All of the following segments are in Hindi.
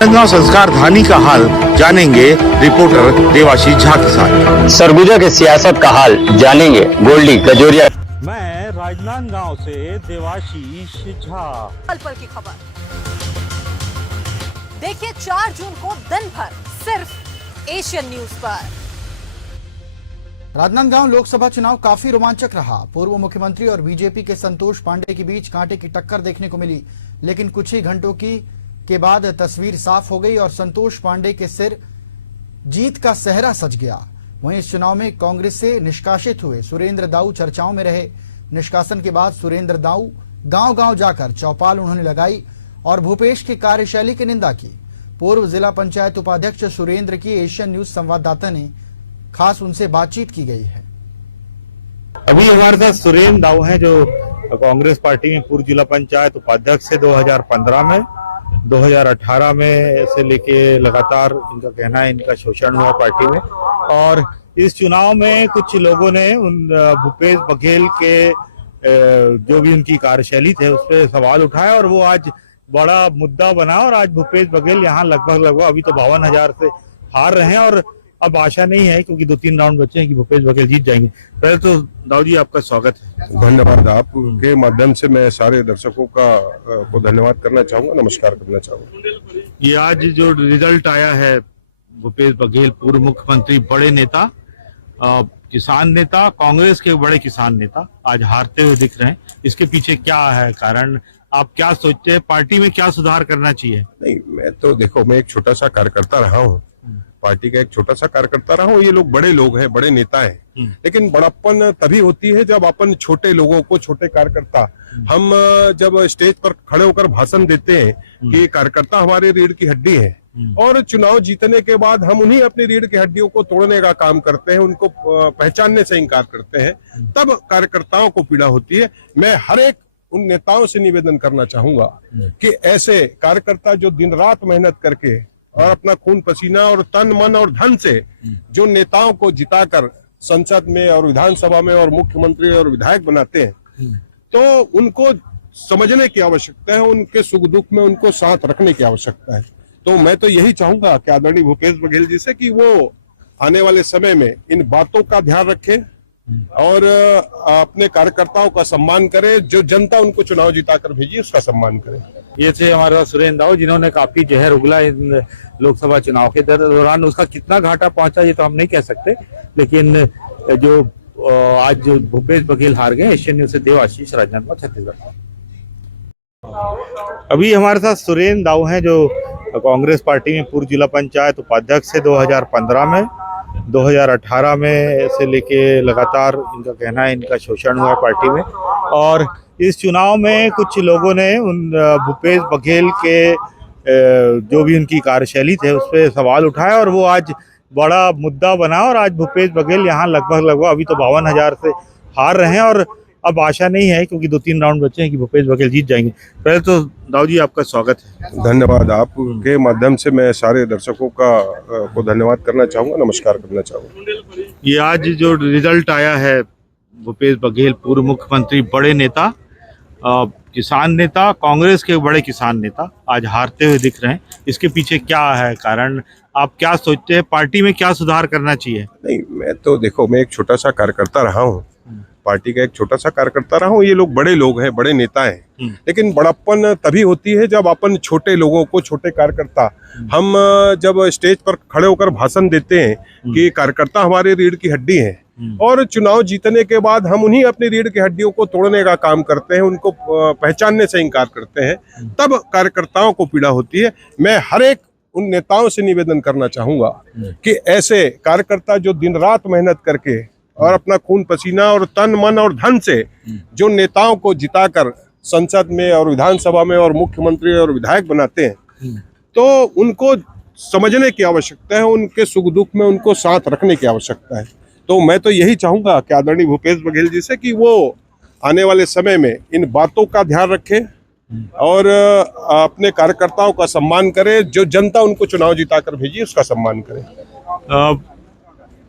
राजनांदगांव संस्कार धानी का हाल जानेंगे रिपोर्टर देवाशीष झा के साथ। सरगुजा के सियासत का हाल जानेंगे गोल्डी गजोरिया। मैं राजनांदगांव से देवाशीष झा। पल पल की खबर देखिए 4 जून को दिन भर सिर्फ एशियन न्यूज पर। राजनांदगांव लोकसभा चुनाव काफी रोमांचक रहा। पूर्व मुख्यमंत्री और बीजेपी के संतोष पांडे के बीच कांटे की टक्कर देखने को मिली, लेकिन कुछ ही घंटों के बाद तस्वीर साफ हो गई और संतोष पांडे के सिर जीत का सेहरा सज गया। वहीं इस चुनाव में कांग्रेस से निष्कासित हुए सुरेंद्र दाऊ चर्चाओं में रहे। निष्कासन के बाद सुरेंद्र दाऊ गांव-गांव जाकर चौपाल उन्होंने लगाई और भूपेश की कार्यशैली की निंदा की। पूर्व जिला पंचायत उपाध्यक्ष सुरेंद्र की एशियन न्यूज संवाददाता ने खास उनसे बातचीत की गई है। अभी हमारे साथ सुरेंद्र दाऊ हैं जो कांग्रेस पार्टी में पूर्व जिला पंचायत उपाध्यक्ष से 2015 में 2018 में से लेके लगातार इनका कहना है इनका शोषण हुआ पार्टी में। और इस चुनाव में कुछ लोगों ने उन भूपेश बघेल के जो भी उनकी कार्यशैली थे उस पर सवाल उठाया और वो आज बड़ा मुद्दा बना। और आज भूपेश बघेल यहाँ लगभग अभी तो 52,000 से हार रहे हैं और अब आशा नहीं है क्योंकि 2-3 राउंड बचे हैं कि भूपेश बघेल जीत जाएंगे। पहले तो दाऊ जी आपका स्वागत है। धन्यवाद। आपके माध्यम से मैं सारे दर्शकों को धन्यवाद करना चाहूंगा, नमस्कार करना चाहूंगा। ये आज जो रिजल्ट आया है भूपेश बघेल पूर्व मुख्यमंत्री, बड़े नेता, किसान नेता, कांग्रेस के बड़े किसान नेता आज हारते हुए दिख रहे हैं, इसके पीछे क्या है कारण? आप क्या सोचते हैं पार्टी में क्या सुधार करना चाहिए? नहीं, मैं तो देखो, मैं एक छोटा सा कार्यकर्ता रहा हूँ, पार्टी का एक छोटा सा कार्यकर्ता रहा हूँ। ये लोग बड़े लोग हैं, बड़े नेता हैं, लेकिन बड़प्पन तभी होती है जब अपन छोटे लोगों को, छोटे कार्यकर्ता, हम जब स्टेज पर खड़े होकर भाषण देते हैं कि कार्यकर्ता हमारी रीढ़ की हड्डी है और चुनाव जीतने के बाद हम उन्हीं अपनी रीढ़ की हड्डियों को तोड़ने का काम करते हैं, उनको पहचानने से इंकार करते हैं, तब कार्यकर्ताओं को पीड़ा होती है। मैं हर एक उन नेताओं से निवेदन करना चाहूंगा कि ऐसे कार्यकर्ता जो दिन रात मेहनत करके और अपना खून पसीना और तन मन और धन से जो नेताओं को जिताकर संसद में और विधानसभा में और मुख्यमंत्री और विधायक बनाते हैं, तो उनको समझने की आवश्यकता है, उनके सुख दुख में उनको साथ रखने की आवश्यकता है। तो मैं तो यही चाहूंगा कि आदरणीय भूपेश बघेल जी से कि वो आने वाले समय में इन बातों का ध्यान रखें और अपने कार्यकर्ताओं का सम्मान करें। जो जनता उनको चुनाव जिताकर भेजी उसका सम्मान करें। ये थे हमारे सुरेंद्र दाऊ जिन्होंने काफी जहर उगला इन लोकसभा चुनाव के दौरान। उसका कितना घाटा पहुंचा ये तो हम नहीं कह सकते, लेकिन जो आज भूपेश बघेल हार गए। एशियन न्यूज से देवाशीष, राजनांदगांव, छत्तीसगढ़। अभी हमारे साथ सुरेंद्र दाऊ हैं जो कांग्रेस पार्टी में पूर्व जिला पंचायत उपाध्यक्ष से 2015 में 2018 में से लेके लगातार इनका कहना है इनका शोषण हुआ पार्टी में। और इस चुनाव में कुछ लोगों ने उन भूपेश बघेल के जो भी उनकी कार्यशैली थे उस पर सवाल उठाया और वो आज बड़ा मुद्दा बना। और आज भूपेश बघेल यहाँ लगभग अभी तो 52,000 से हार रहे हैं और अब आशा नहीं है क्योंकि 2-3 राउंड बचे हैं कि भूपेश बघेल जीत जाएंगे। पहले तो दाऊ जी आपका स्वागत है। धन्यवाद। आपके माध्यम से मैं सारे दर्शकों को धन्यवाद करना चाहूंगा, नमस्कार करना चाहूंगा। ये आज जो रिजल्ट आया है भूपेश बघेल पूर्व मुख्यमंत्री, बड़े नेता, किसान नेता, कांग्रेस के बड़े किसान नेता आज हारते हुए दिख रहे हैं, इसके पीछे क्या है कारण? आप क्या सोचते हैं पार्टी में क्या सुधार करना चाहिए? नहीं, मैं तो देखो, मैं एक छोटा सा कार्यकर्ता रहा हूँ, पार्टी का एक छोटा सा कार्यकर्ता रहा हूँ। ये लोग बड़े लोग हैं, बड़े नेता हैं, लेकिन बड़प्पन तभी होती है जब अपन छोटे लोगों को, छोटे कार्यकर्ता, हम जब स्टेज पर खड़े होकर भाषण देते हैं कि कार्यकर्ता हमारी रीढ़ की हड्डी है और चुनाव जीतने के बाद हम उन्हीं अपनी रीढ़ की हड्डियों को तोड़ने का काम करते हैं, उनको पहचानने से इंकार करते हैं, तब कार्यकर्ताओं को पीड़ा होती है। मैं हर एक उन नेताओं से निवेदन करना चाहूंगा कि ऐसे कार्यकर्ता जो दिन रात मेहनत करके और अपना खून पसीना और तन मन और धन से जो नेताओं को जिताकर संसद में और विधानसभा में और मुख्यमंत्री और विधायक बनाते हैं, तो उनको समझने की आवश्यकता है, उनके सुख दुख में उनको साथ रखने की आवश्यकता है। तो मैं तो यही चाहूंगा कि आदरणीय भूपेश बघेल जी से कि वो आने वाले समय में इन बातों का ध्यान रखें और अपने कार्यकर्ताओं का सम्मान करें। जो जनता उनको चुनाव जिताकर भेजी उसका सम्मान करें।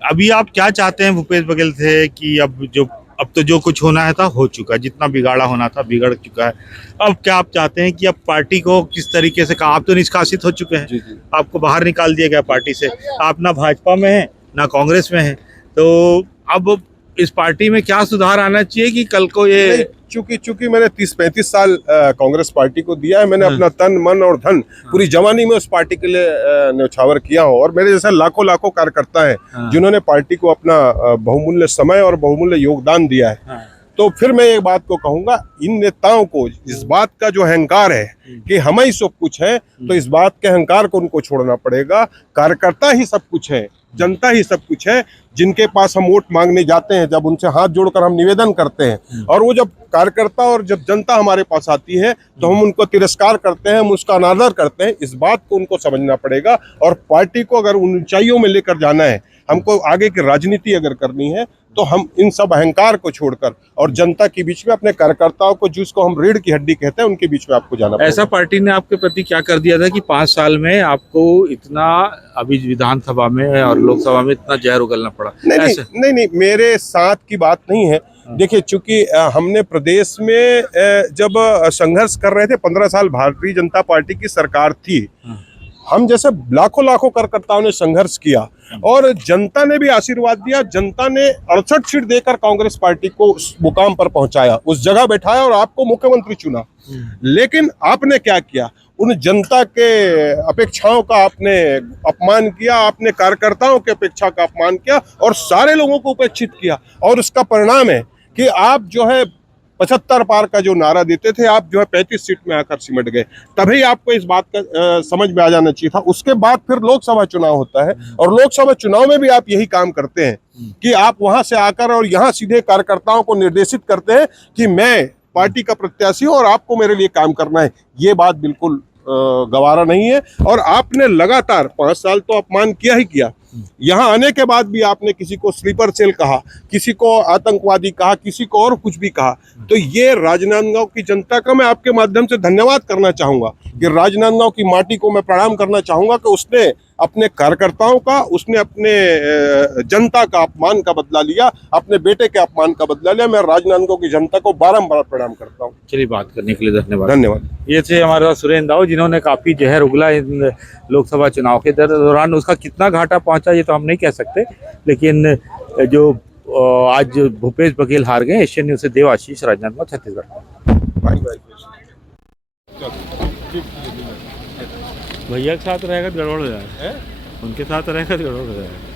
अभी आप क्या चाहते हैं भूपेश बघेल से कि अब जो अब तो जो कुछ होना है था हो चुका है, जितना बिगाड़ा होना था बिगड़ चुका है। अब क्या आप चाहते हैं कि अब पार्टी को किस तरीके से, आप तो निष्कासित हो चुके हैं, आपको बाहर निकाल दिया गया पार्टी से, आप ना भाजपा में हैं ना कांग्रेस में हैं, तो अब इस पार्टी में क्या सुधार आना चाहिए कि कल को ये चूंकि मैंने 30-35 साल कांग्रेस पार्टी को दिया है, मैंने अपना तन मन और धन पूरी जवानी में उस पार्टी के लिए न्यौछावर किया हूँ, और मेरे जैसे लाखों कार्यकर्ता हैं जिन्होंने पार्टी को अपना बहुमूल्य समय और बहुमूल्य योगदान दिया है। तो फिर मैं एक बात को कहूंगा, इन नेताओं को इस बात का जो अहंकार है कि हम ही सब कुछ है, तो इस बात के अहंकार को उनको छोड़ना पड़ेगा। कार्यकर्ता ही सब कुछ है, जनता ही सब कुछ है। जिनके पास हम वोट मांगने जाते हैं, जब उनसे हाथ जोड़कर हम निवेदन करते हैं, और वो जब कार्यकर्ता और जब जनता हमारे पास आती है तो हम उनको तिरस्कार करते हैं, हम उसका अनादर करते हैं। इस बात को उनको समझना पड़ेगा, और पार्टी को अगर उन ऊंचाइयों में लेकर जाना है, हमको आगे की राजनीति अगर करनी है, तो हम इन सब अहंकार को छोड़कर और जनता के बीच में अपने कार्यकर्ताओं को, जिसको हम रीढ़ की हड्डी कहते हैं, उनके बीच में आपको जाना पड़ेगा। ऐसा पार्टी ने आपके प्रति क्या कर दिया था कि 5 साल में आपको इतना, अभी विधानसभा में और लोकसभा में इतना जहर उगलना पड़ा? नहीं, मेरे साथ की बात नहीं है। देखिए, चूंकि हमने प्रदेश में जब संघर्ष कर रहे थे, 15 साल भारतीय जनता पार्टी की सरकार थी, हम जैसे लाखों कार्यकर्ताओं ने संघर्ष किया, और जनता ने भी आशीर्वाद दिया। जनता ने 68 सीट देकर कांग्रेस पार्टी को उस मुकाम पर पहुंचाया, उस जगह बैठाया और आपको मुख्यमंत्री चुना। लेकिन आपने क्या किया? उन जनता के अपेक्षाओं का आपने अपमान किया, आपने कार्यकर्ताओं की अपेक्षा का अपमान किया और सारे लोगों को उपेक्षित किया। और उसका परिणाम है कि आप जो है 75 पार का जो नारा देते थे, आप जो है 35 सीट में आकर सिमट गए। तभी आपको इस बात का समझ में आ जाना चाहिए था। उसके बाद फिर लोकसभा चुनाव होता है, और लोकसभा चुनाव में भी आप यही काम करते हैं कि आप वहां से आकर और यहाँ सीधे कार्यकर्ताओं को निर्देशित करते हैं कि मैं पार्टी का प्रत्याशी हूं और आपको मेरे लिए काम करना है। ये बात बिल्कुल गवारा नहीं है। और आपने लगातार 5 साल तो अपमान किया ही किया। यहाँ आने के बाद भी आपने किसी को स्लीपर सेल कहा, किसी को आतंकवादी कहा, किसी को और कुछ भी कहा। तो ये राजनांदगांव की जनता का मैं आपके माध्यम से धन्यवाद करना चाहूंगा कि राजनांदगांव की माटी को मैं प्रणाम करना चाहूंगा कि उसने अपने कार्यकर्ताओं का, उसने अपने जनता का अपमान का बदला लिया, अपने बेटे के अपमान का बदला लिया। मैं राजनांदगांव की जनता को बारंबार प्रणाम करता हूँ। चलिए, बात करने के लिए धन्यवाद। धन्यवाद। ये थे हमारे साथ सुरेंद्र दाऊ, जिन्होंने काफी जहर उगला इन लोकसभा चुनाव के दौरान। उसका कितना घाटा पहुंचा ये तो हम नहीं कह सकते, लेकिन जो आज भूपेश बघेल हार गए। एशियन न्यूज से देवाशीष, राजनांदगांव, छत्तीसगढ़। भैया के साथ रहेगा गड़बड़ हो जाएगा, उनके साथ रहेगा गड़बड़ हो जाएगा।